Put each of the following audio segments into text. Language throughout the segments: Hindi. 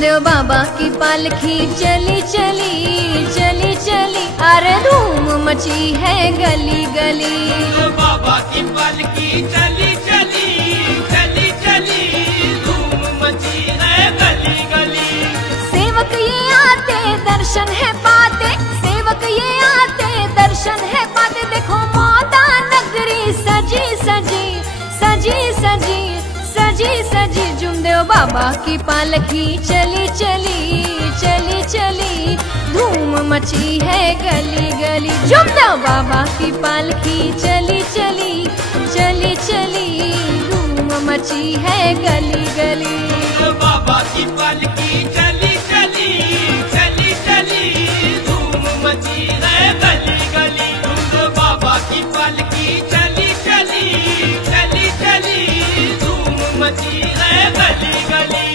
जुमदेव बाबा की पालकी चली चली चली चली, अरे धूम मची है गली गली। बाबा की पालकी चली चली चली चली, धूम मची है गली गली। सेवक ये आते दर्शन है पाते, सेवक ये आते दर्शन है पाते, देखो माता नगरी सजी सजी सजी सजी सजी सजी। जुमदेव बाबा की पालकी चली चली चली चली, धूम मची है गली गली। जुमदेव बाबा की पालकी चली चली चली चली, धूम मची है गली गली। बाबा की पालकी चली चली चली चली, धूम मची है गली गली। बाबा की पालकी चली चली चली चली, धूम मची है गली गली।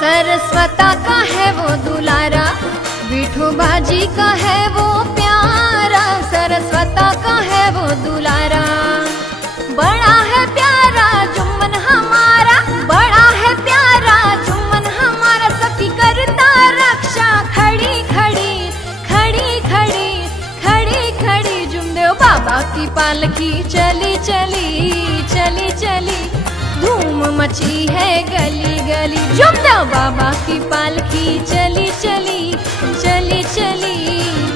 सरस्वता का है वो दुलारा, विठू बाजी का है वो प्यारा। सरस्वता का है वो दुलारा, बड़ा है प्यारा जुम्मन हमारा, बड़ा है प्यारा जुम्मन हमारा। सखी करता रक्षा खड़ी खड़ी खड़ी खड़ी खड़ी खड़ी। जुमदेव बाबा की पालकी चली चली चली चली, धूम मची है गली गली। जुमदेव बाबा की पालकी चली चली चली चली,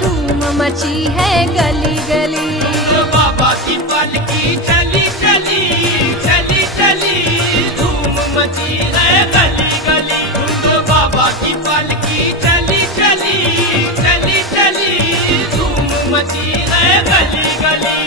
धूम मची है गली गली। बाबा की पालकी चली चली चली चली, धूम मची है गली गली। बाबा की पालकी चली चली चली चली, धूम मची है गली गली।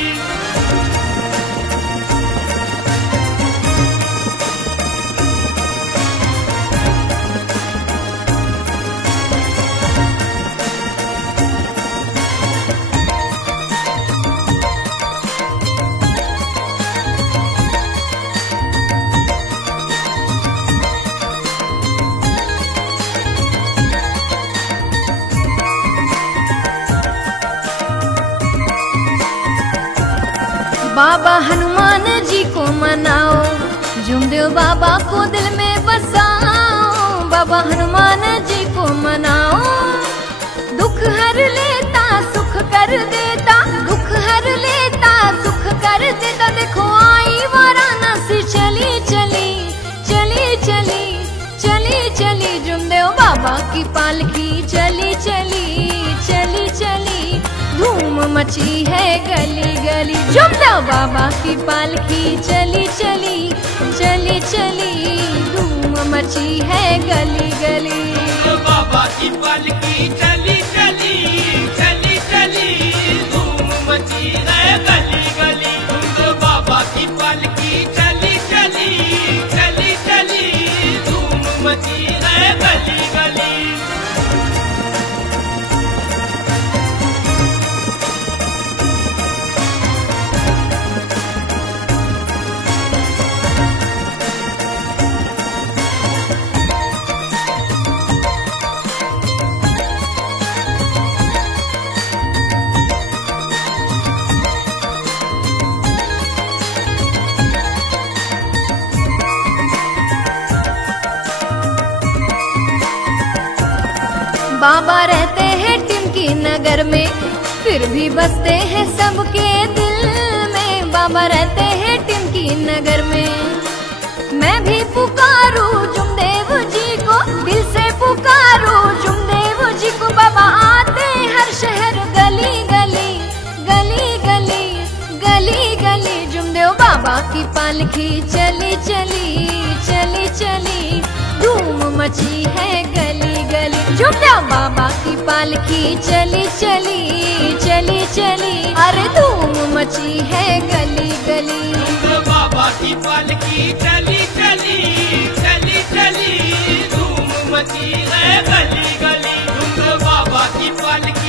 बाबा हनुमान जी को मनाओ, जुमदेव बाबा को दिल में बसाओ। बाबा हनुमान जी को मनाओ, दुख हर लेता सुख कर देता, दुख हर लेता सुख कर देता। देखो आई वाराणसी चली चली चली चली चली चली, जुमदेव बाबा की पालकी चली चली चली चली, धूम मची है गली गली। जुमदेव बाबा की पालकी चली चली चली चली, धूम मची है गली गली। बाबा की पालकी चली चली चली चली, धूम मची है गली गली। बाबा की पालकी चली चली चली चली, धूम मची है गली गली। बाबा रहते हैं टिमकी नगर में, फिर भी बसते हैं सबके दिल में। बाबा रहते हैं टिमकी नगर में, मैं भी पुकारूं जुमदेव जी को, दिल से पुकारूं जुमदेव जी को। बाबा आते हर शहर गली गली गली गली गली गली। जुमदेव बाबा की पालकी चली चली चली चली, धूम मची है गली गली। जुमदेव बाबा की पालकी चली चली चली चली, अरे धूम मची है गली गली। बाबा की पालकी चली चली चली चली, धूम मची है गली गली। धूम बाबा की पालकी